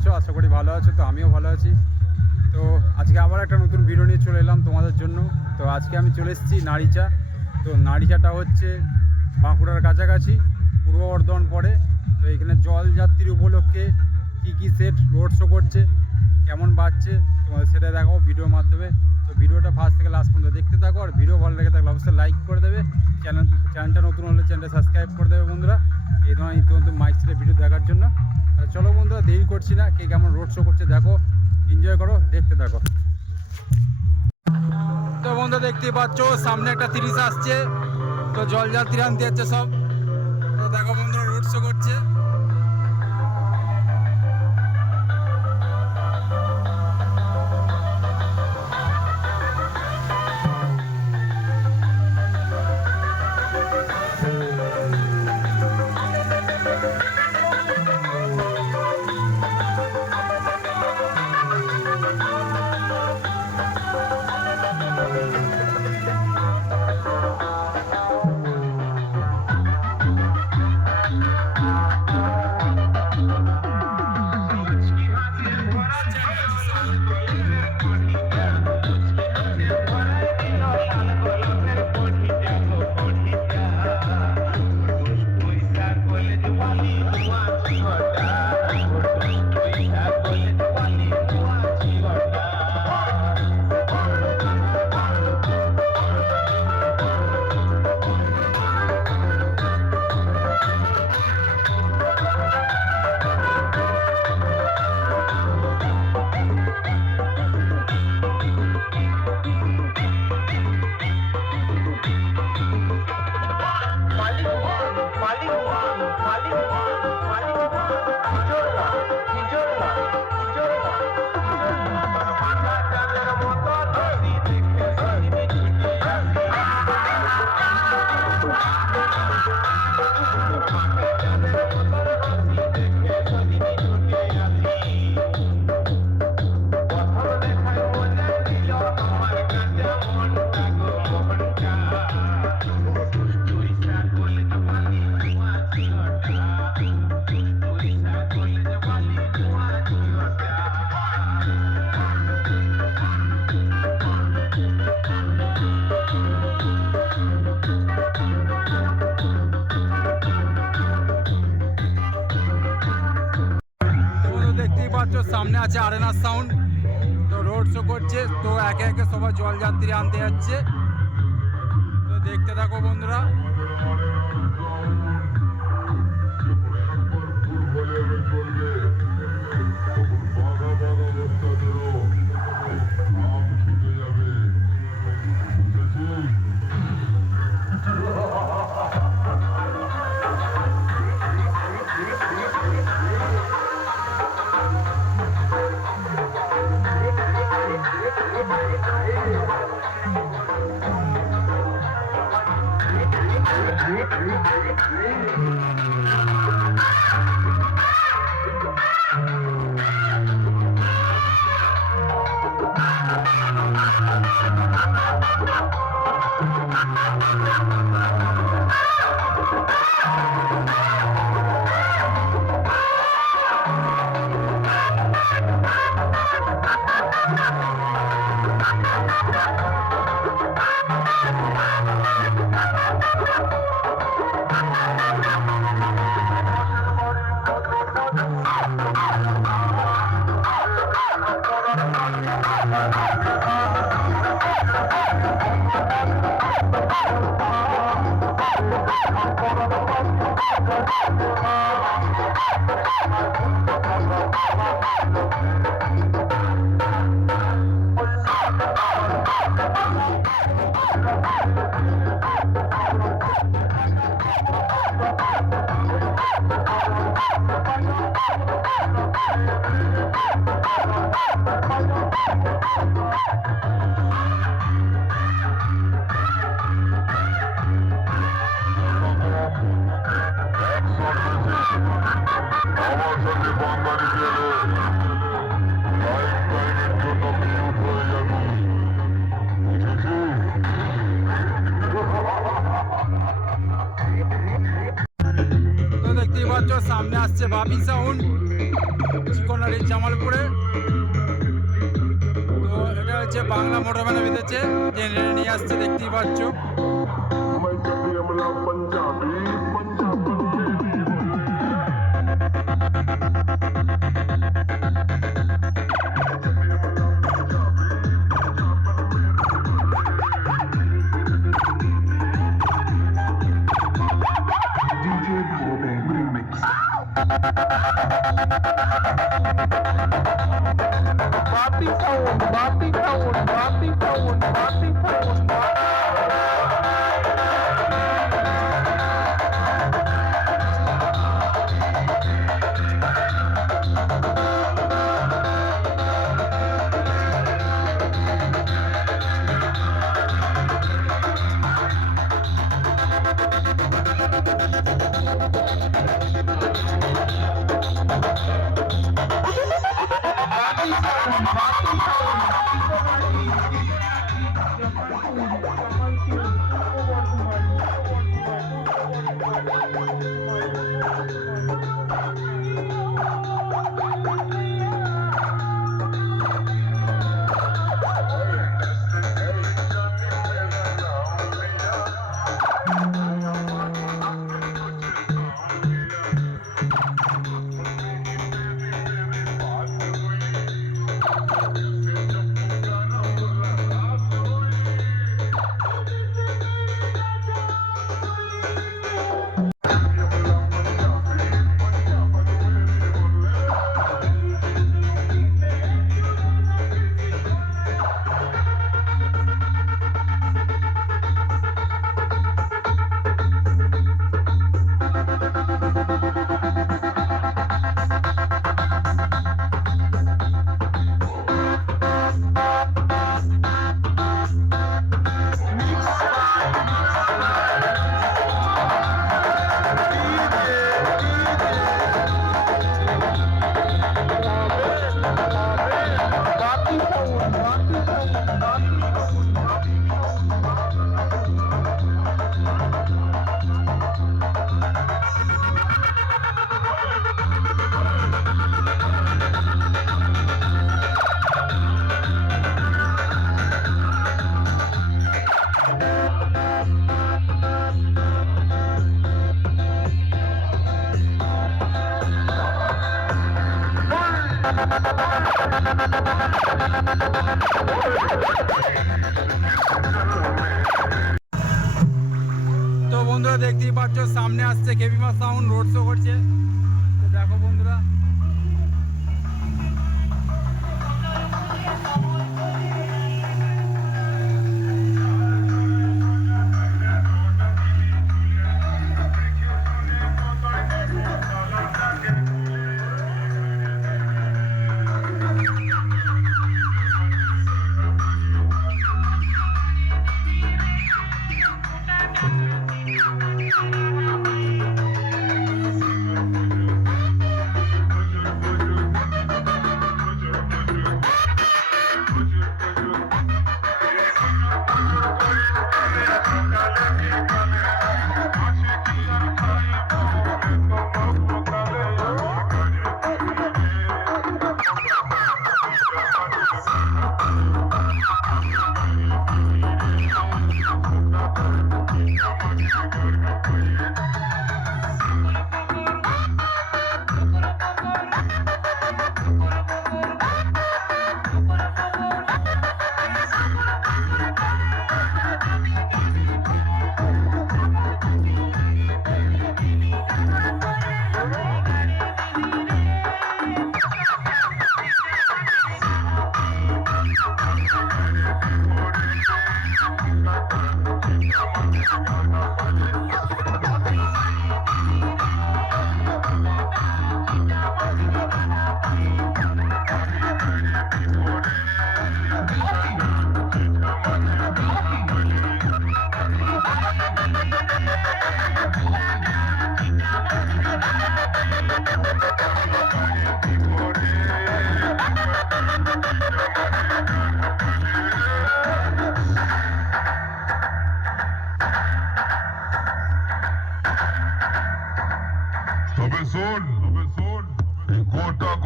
আছো? আশা করি ভালো আছো। তো আমিও ভালো আছি। তো আজকে আবার একটা নতুন ভিডিও নিয়ে চলে এলাম তোমাদের জন্য। তো আজকে আমি চলে এসেছি নাড়িচা। তো নাড়িচাটা হচ্ছে বাঁকুড়ার কাছাকাছি, পূর্ব বর্ধমান পড়ে। তো এখানে জলযাত্রী উপলক্ষে কী সেট রোড শো করছে, কেমন বাজছে তোমাদের সেটা দেখাবো ভিডিওর মাধ্যমে। তো ভিডিওটা ফার্স্ট থেকে লাস্ট পর্যন্ত দেখতে থাকো। আর ভিডিও ভালো লেগে থাকলে অবশ্যই লাইক করে দেবে। চ্যানেলটা নতুন হলে চ্যানেলটা সাবস্ক্রাইব করে দেবে বন্ধুরা, এই ধরনের নিত্য নতুন মাইক সেটের ভিডিও দেখার জন্য। আর চলো বন্ধুরা, দেরি করছি না, কে কেমন রোড শো করছে দেখো, এনজয় করো, দেখতে থাকো। তো বন্ধুরা দেখতেই পাচ্ছ সামনে একটা 30 আসছে। তো জলযাত্রী আনতে যাচ্ছে সব। তো দেখো বন্ধুরা রোড শো করছে। সামনে আছে আরেনা সাউন্ড। তো রোড শো করছে, তো একে একে সবাই জলযাত্রী আনতে যাচ্ছে। তো দেখতে থাকো বন্ধুরা। সামনে আসছে বাপি সাউন্ড, চিকনারির জামালপুরে। তো এটা হচ্ছে বাংলা মোটরম্যানে বেঁধেছে, টেনে নিয়ে আসছে, দেখতেই পাচ্ছ। Bobby Cohen, Bobby Cohen, Bobby Cohen, Bobby Cohen, তো বন্ধুরা দেখতেই পাচ্ছ, সামনে আসছে কেবিমা সাউন্ড, রোড শো করছে। তো দেখো বন্ধুরা,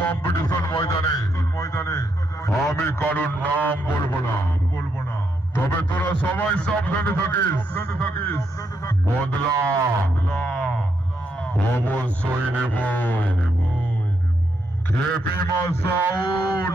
কম্পিটিশন ময়দানে আমি কারোর নাম বলবো না তবে তোরা সবাই সাবধানে থাকিস বদলা অবশ্যই নেব খেপি মাসাউন্ড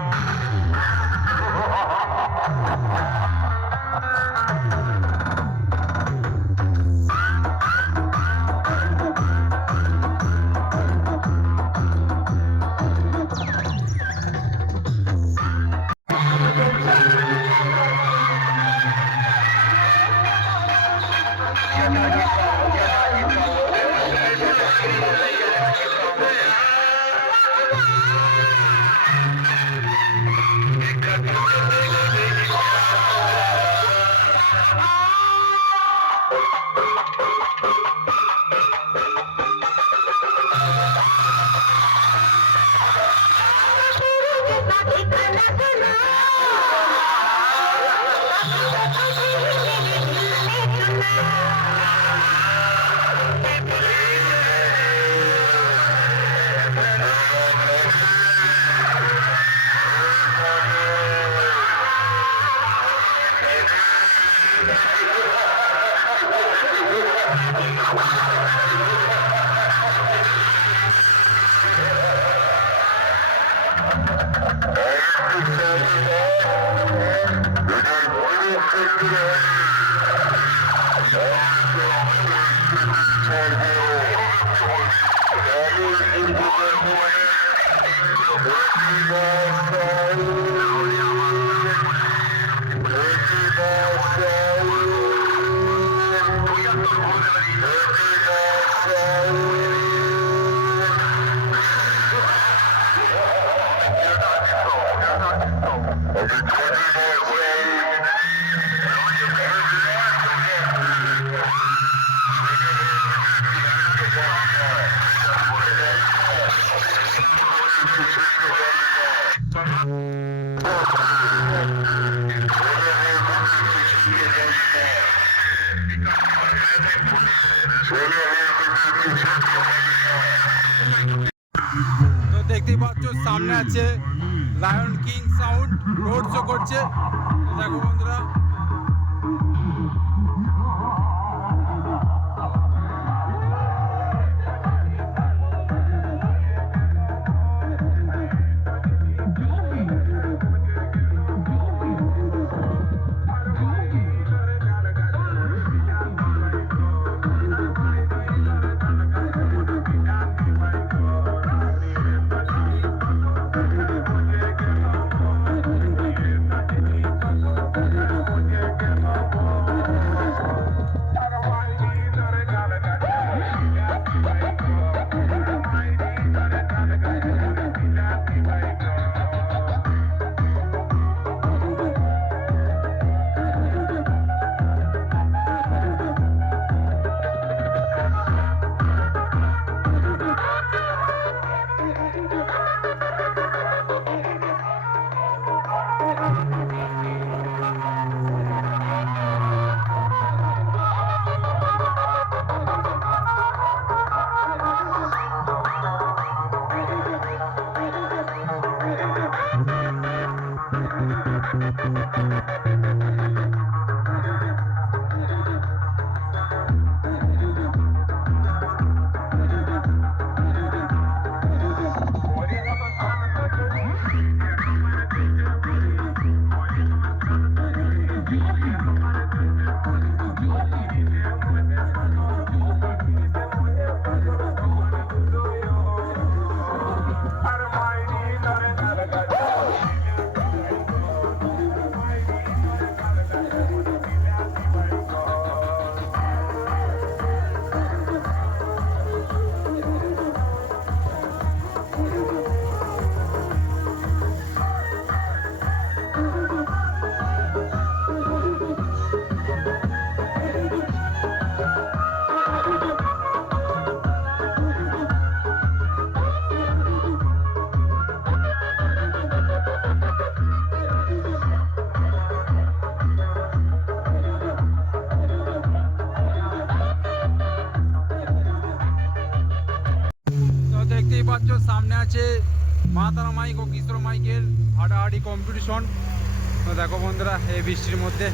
তো দেখতেই পাচ্ছ সামনে আছে lion king sound road show করছে। তো দেখো বন্ধুরা, তো দেখতেই পাচ্ছ সামনে আছে মা তারা মাইক ও কিশোর মাইকের হাডাহাডি কম্পিটিশন। তো দেখো বন্ধুরা এই বৃষ্টির মধ্যে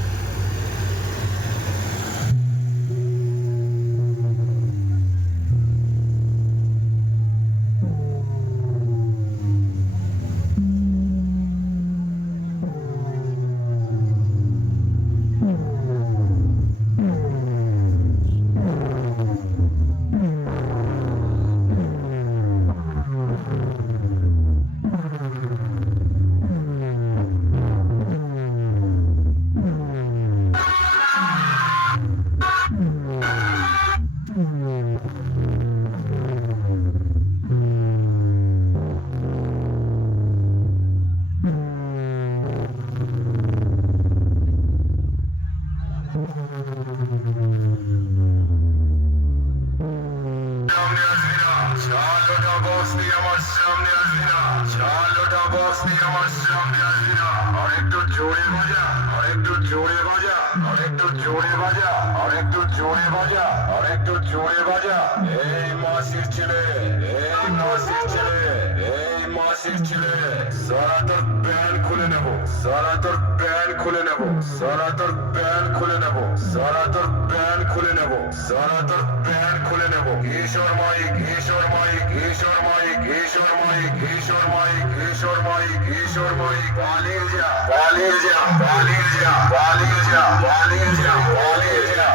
সারা তোর প্যান্ট খুলে নেব, সারা তোর প্যান্ট খুলে নেব, সারা তোর প্যান্ট খুলে নেব, সারা তোর প্যান্ট খুলে নেব, সারা তোর প্যান্ট খুলে নেব। কিশোর মাইক, কিশোর মাইক, কিশোর মাইক, কিশোর মাইক, কিশোর মাইক, কিশোর মাইক, কিশোর মাইক। পালিয়ে যা, পালিয়ে যা, পালিয়ে যা, পালিয়ে যা, পালিয়ে যা, পালিয়ে যা।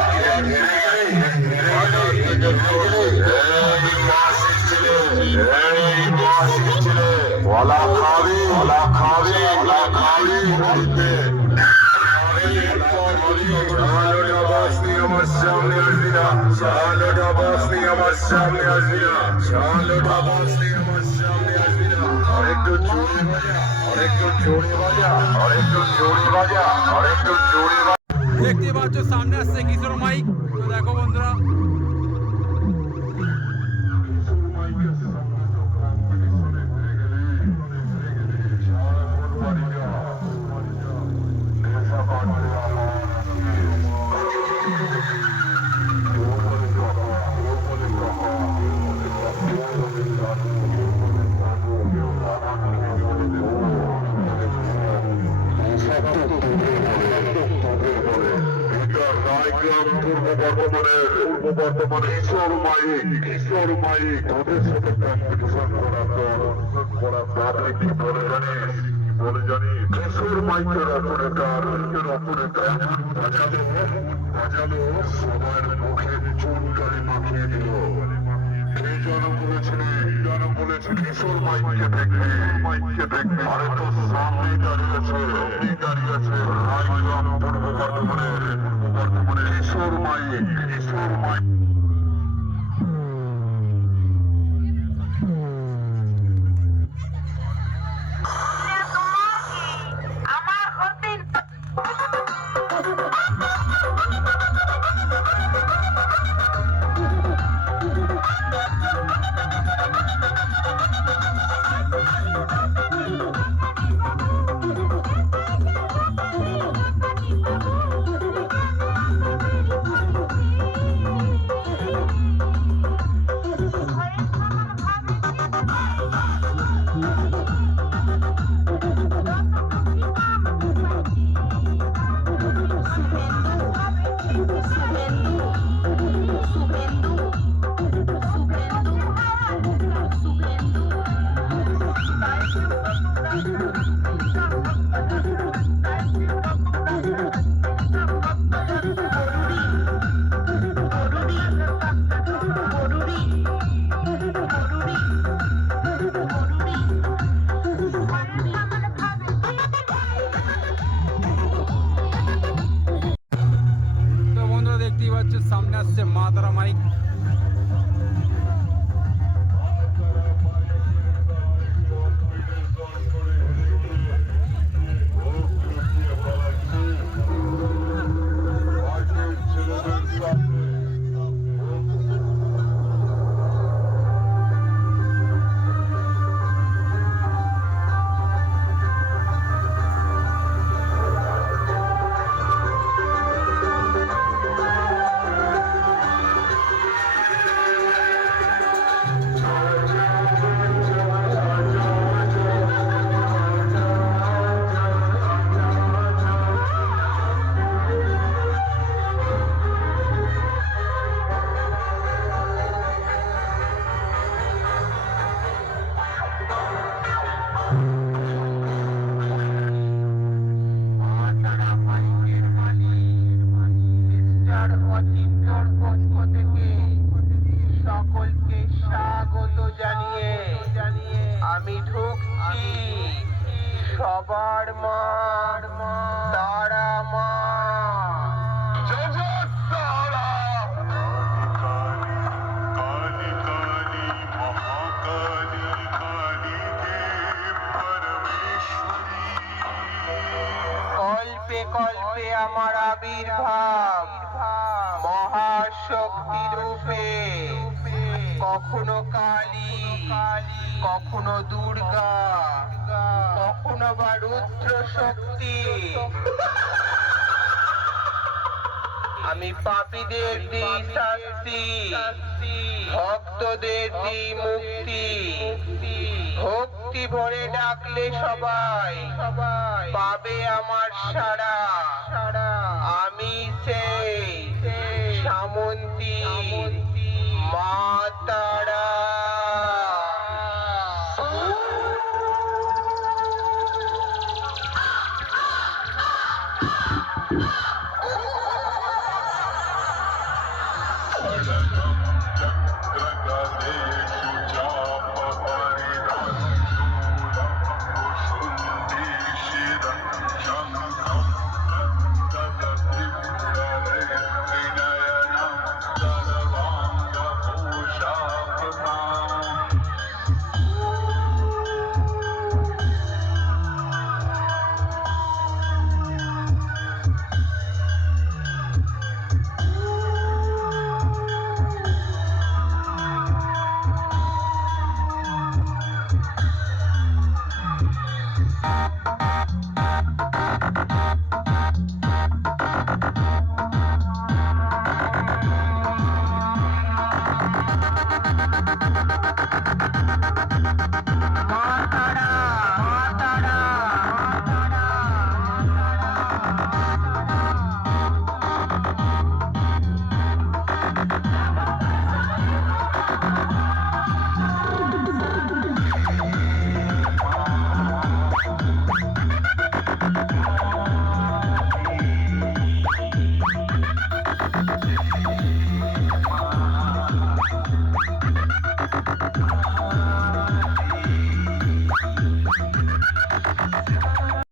বলা খাবি, বলা খাবি, বলা খাবি বলতে আমার সামনে আসবি না, চালোটা বাস নিয়ে আমার সামনে আসবি না, চালোটা বাস নিয়ে আমার সামনে আসবি না। আরেকটু জোরে বাজা, আরেকটু জোরে বাজা, আরেকটু জোরে বাজা, আরেকটু জোরে বাজা। দেখতে পাচ্ছ সামনে আসছে কিশোর মাইক। তো দেখো বন্ধুরা পূর্ব বর্ধমানে কিশোর মাইক, কিশোর মাইক ওদের সাথে কম্পিটিশন করার তাহলে কি বলে জানিস, বলে জানি কিশোর মাইকের অপারেটর, মাইকের অপারেটর বাজালো, বাজালো সবার মুখে চুনকারি মাখিয়ে দিল। এই জন বলেছিল, জন বলেছে কিশোর মাইককে দেখবি, মাইককে দেখবি। আরে তো সামনেই দাঁড়িয়ে আছে, সামনেই দাঁড়িয়ে আছে রায়গ্রাম পূর্ব বর্ধমানের, পূর্ব বর্ধমানের কিশোর মাইক, কিশোর মাইক। আমি ঢুকছি সবার মা তারা মা। জগৎতারা কালী কালী মহাকালী কালীকে পরমেশ্বরী। কল্পে কল্পে আমার আবির্ভাব মহাশক্তি রূপে, কখনো কালী কখনো দুর্গা কখনো বা রুদ্র শক্তি। আমি পাপীদের দিই শাস্তি, ভক্তদের দিই মুক্তি। ভক্তি ভরে ডাকলে সবাই পাবে আমার সাড়া। আমি সেই সামন্তী মা তারা।